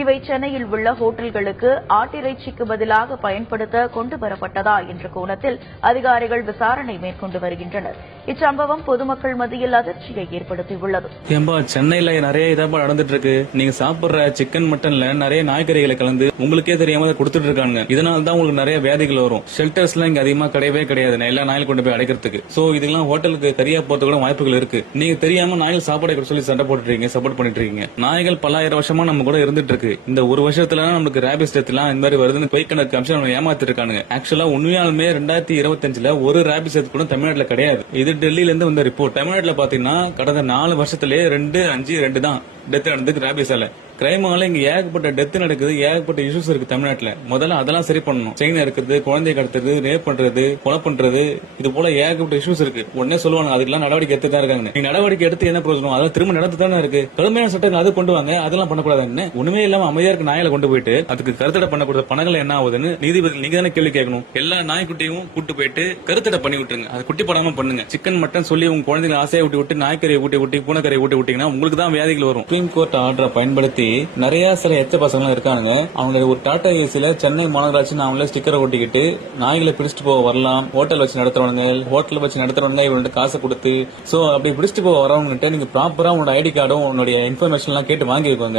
இவை சென்னையில் உள்ள ஹோட்டல்களுக்கு ஆட்டிறைச்சிக்கு பதிலாக பயன்படுத்த கொண்டு வரப்பட்டதா என்ற கோணத்தில் அதிகாரிகள் விசாரணை மேற்கொண்டு வருகின்றனர். இச்சம்பவம் பொதுமக்கள் மத்தியில் அதிர்ச்சியை ஏற்படுத்தியுள்ளது. சென்னையில நிறைய இதா நடந்துட்டு இருக்கு. நீங்க சாப்பிடுற சிக்கன் மட்டன்ல நிறைய நாய்கறிகளை கலந்து உங்களுக்கே தெரியாம கொடுத்துட்டு இருக்காங்க. இதனால தான் உங்களுக்கு நிறைய வியாதிகள் வரும். ஷெல்டர்ஸ் எல்லாம் இங்க அதிகமா கிடையவே கிடையாது எல்லா நாயில் கொண்டு போய் அடைக்கிறதுக்கு. சோ இதெல்லாம் ஹோட்டலுக்கு சரியா போறது கூட வாய்ப்புகள் இருக்கு. நீங்க தெரியாம நாய்கள் சாப்பாடு சொல்லி சண்டை போட்டுட்டு இருக்கீங்க, சப்போர்ட் பண்ணிட்டு இருக்கீங்க. நாய்கள் பல்லாயிரம் வருஷமா நம்ம கூட இருந்துட்டு இருக்கு. இந்த ஒரு வருஷத்துல நமக்கு ரேபிஸ் டெத் எல்லாம் இந்த மாதிரி வருதுன்னு பொய் கணக்கு அம்சம் ஏமாத்திட்டு இருக்காங்க. ஆக்சுவலா உண்மையாலுமே 2025 ஒரு ரேபிஸ் டெத் கூட தமிழ்நாட்டுல கிடையாது. இது டெல்லியில இருந்து வந்த ரிப்போர்ட். தமிழ்நாட்டுல பாத்தீங்கன்னா கடந்த 4 வருஷத்திலே 2 தான் டெத் நடந்துக்கு ரேபிஸால. கிரைமால இங்க ஏகப்பட்ட டெத் நடக்குது, ஏகப்பட்ட இஷ்யூஸ் இருக்கு தமிழ்நாட்டுல. முதல்ல அதெல்லாம் சரி பண்ணணும். செயின் இருக்கிறது, குழந்தை கடத்துறது, ரேப் பண்றது, கொலை பண்றது, இது போல ஏகப்பட்ட இஷ்யூஸ் இருக்கு. உடனே சொல்லுவாங்க அதுக்கெல்லாம் நடவடிக்கை எடுத்து தான் இருக்காங்க. நீங்க நடவடிக்கை எடுத்து என்ன பிரயோஜனம்? அதெல்லாம் திரும்ப நடந்து தானே இருக்கு. கடுமையான சட்டங்கள் அது கொண்டு வாங்க. அதெல்லாம் பண்ணக்கூடாதுன்னு ஒண்ணுமே இல்லாம அமைதியா இருக்க நாயில கொண்டு போயிட்டு அதுக்கு கருத்தடை பண்ணக்கூடாத பணங்கள் என்ன ஆகுதுன்னு நீதிபதி நீங்க தானே கேள்வி கேட்கணும். எல்லா நாய்க்குட்டியும் கூட்டு போயிட்டு கருத்தடை பண்ணி விட்டுருங்க. அது குட்டி போடாம பண்ணுங்க. சிக்கன் மட்டன் சொல்லி உங்க குழந்தைங்க ஆசையை விட்டு நாய்க்கறியை ஊட்டி பூனைக்கறியை ஊட்டி விட்டீங்கன்னா உங்களுக்கு தான் வியாதிகள் வரும். சுப்ரீம் கோர்ட் ஆர்டரை பயன்படுத்தி நிறைய சில எச்ச பசங்க இருக்காங்க. அவங்க ஒரு டாடா ஏசில சென்னை மாநகராட்சி அவங்களே ஸ்டிக்கரை ஒட்டிக்கிட்டு நாய்களை பிடிச்சிட்டு போக வரலாம். ஹோட்டல் வச்சு நடத்துறவங்க இவங்க காசை கொடுத்து சோ அப்படி பிடிச்சிட்டு போக வரவங்க நீங்க ப்ராப்பரா உங்களோட ஐடி கார்டும் உங்களுடைய இன்ஃபர்மேஷன் எல்லாம் கேட்டு வாங்கிருப்பாங்க.